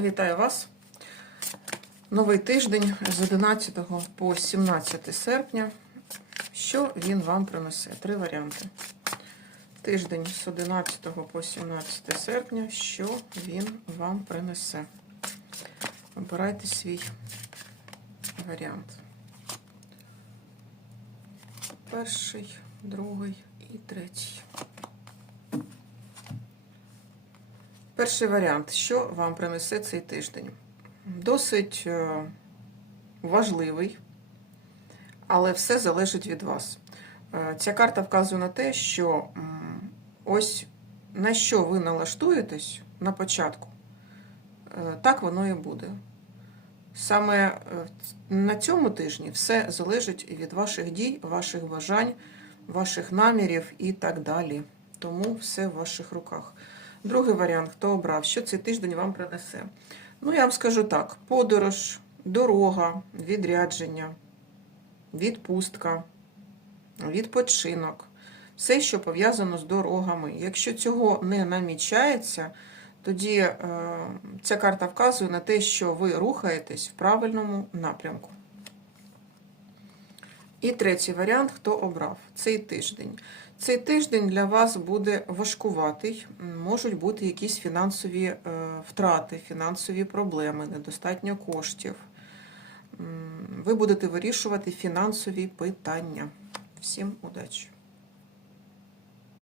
Вітаю вас. Новий тиждень з 11 по 17 серпня. Що він вам принесе? Три варіанти. Тиждень з 11 по 17 серпня. Що він вам принесе? Обирайте свій варіант. Перший, другий і третій. Перший варіант. Що вам принесе цей тиждень? Досить е, важливий, але все залежить від вас. Е, Ця карта вказує на те, що ось на що ви налаштуєтесь на початку, е, так воно і буде. Саме на цьому тижні все залежить від ваших дій, ваших бажань, ваших намірів і так далі. Тому все в ваших руках. Другий варіант, хто обрав, що цей тиждень вам принесе? Ну, я вам скажу так: подорож, дорога, відрядження, відпустка, відпочинок, все, що пов'язано з дорогами. Якщо цього не намічається, тоді е, ця карта вказує на те, що ви рухаєтесь в правильному напрямку. І третій варіант, хто обрав цей тиждень. Цей тиждень для вас буде важкуватий, можуть бути якісь фінансові е, втрати, фінансові проблеми, недостатньо коштів. Ви будете вирішувати фінансові питання. Всім удачі!